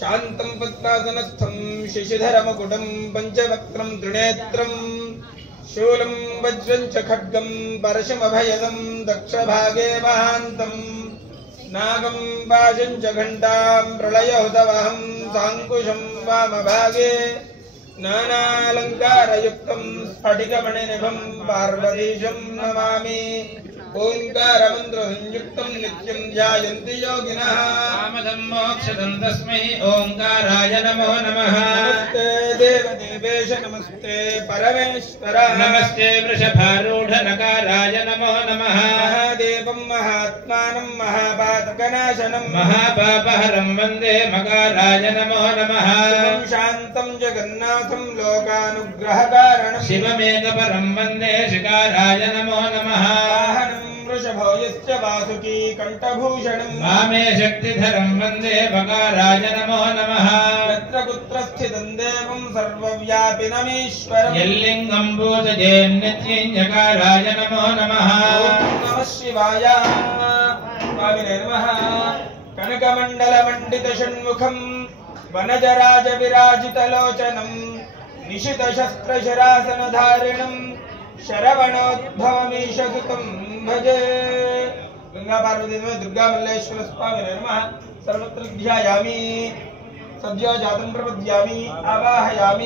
शान्तं पद्मासनस्थं शशिधरमकुटं पञ्चवक्त्रं त्रिनेत्रं शूलं वज्रं च खड्गं परशुमभयदं दक्षभागे महान्तं नागं पाशं च घण्टां प्रलयहुतवहं साङ्कुशं वामभागे नानालङ्कारयुक्तं स्फटिकमणिनिभं पार्वतीशं नमामि ओंकारमन्त्रसंयुक्तं नित्यं ध्यायन्ति योगिनः कामदं मोक्षदं तस्मै ओंकाराय नमो नमः। नमस्ते देवदेवेश नमस्ते परमेश्वर नमस्ते वृषभारूढ नकाराय नमो नमः। महादेवं महात्मानं महापातकनाशनं महापापहरं वन्दे मकाराय नमो नमः। शिवं शान्तं जगन्नाथं लोकानुग्रहकारणं शिवमेकपरं वन्दे शिकाराय नमो नमः। वृषभो यस्य वासुकी कंठभूषणं वामे शक्तिधरं वन्दे मकाराय नमो नमः। यत्र कुत्र स्थितं देवं सर्वव्यापिनमीश्वरं यल्लिङ्गं पूजये नित्यञ्जकाराय नमो नमः। नमः शिवाय स्वामिने नमः। कनकमण्डलमण्डितषण्मुखं वनजराजविराजितलोचनं निशितशस्त्रशरासनधारिणं शरवणोद्भवमीशसुतं भजे। गंगा पार्वती दुर्गा मल्लेश्वर स्वामी नमः। सर्वत्र ध्यायामि सद्यो जातं प्रपद्यामि आवाहयामि।